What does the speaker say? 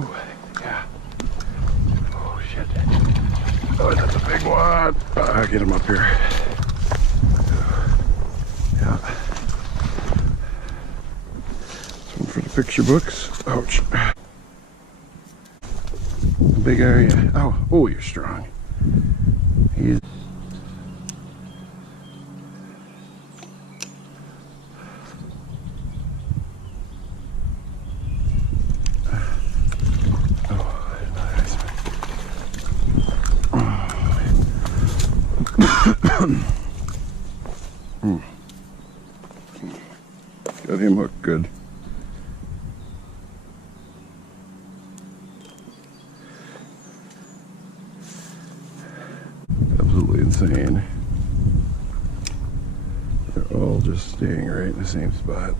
Ooh, yeah. Oh shit. Oh, that's a big one. Get him up here. Yeah. This one for the picture books. Ouch. Big area. Oh, you're strong. He's got him hooked good. Absolutely insane. They're all just staying right in the same spot.